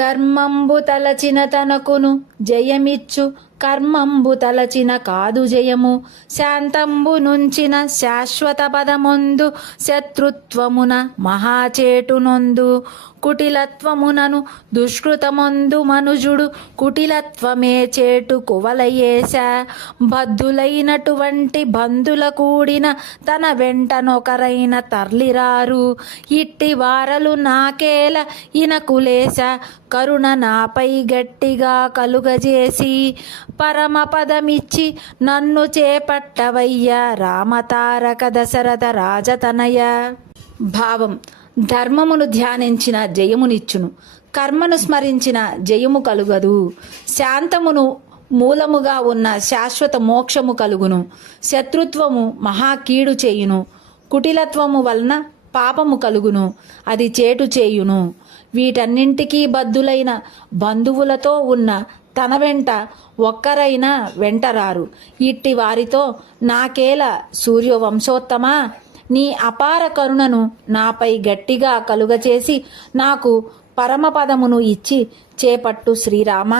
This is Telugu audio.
ధర్మంబు తలచిన తనకును జయమిచ్చు, కర్మంబు తలచిన కాదు జయము. శాంతంబు నుంచిన శాశ్వత పదమొందు, శత్రుత్వమున మహాచేటునొందు. కుటిలత్వమునను దుష్కృతమొందు మనుజుడు, కుటిలత్వమే చేటు కువలయేశా. బద్ధులైనటువంటి బంధుల కూడిన తన వెంటనొకరైన తర్లిరారు. ఇట్టి వారలు నాకేల ఇనకులేశ, కరుణ నాపై గట్టిగా కలుగజేసి. పరమపదమిచ్చి నన్ను చేపట్టవయ్యా, రామతారక దశరథ రాజతనయ. భావం: ధర్మమును ధ్యానించిన జయమునిచ్చును, కర్మను స్మరించిన జయము కలుగదు. శాంతమును మూలముగా ఉన్న శాశ్వత మోక్షము కలుగును. శత్రుత్వము మహాకీడు చేయును. కుటిలత్వము వలన పాపము కలుగును, అది చేటు చేయును. వీటన్నింటికీ బద్ధులైన బంధువులతో ఉన్న తన వెంట ఒక్కరైనా వెంటరారు. ఇట్టి వారితో నాకేల సూర్యవంశోత్తమా, నీ అపార కరుణను నాపై గట్టిగా కలుగచేసి నాకు పరమపదమును ఇచ్చి చేపట్టు శ్రీరామ.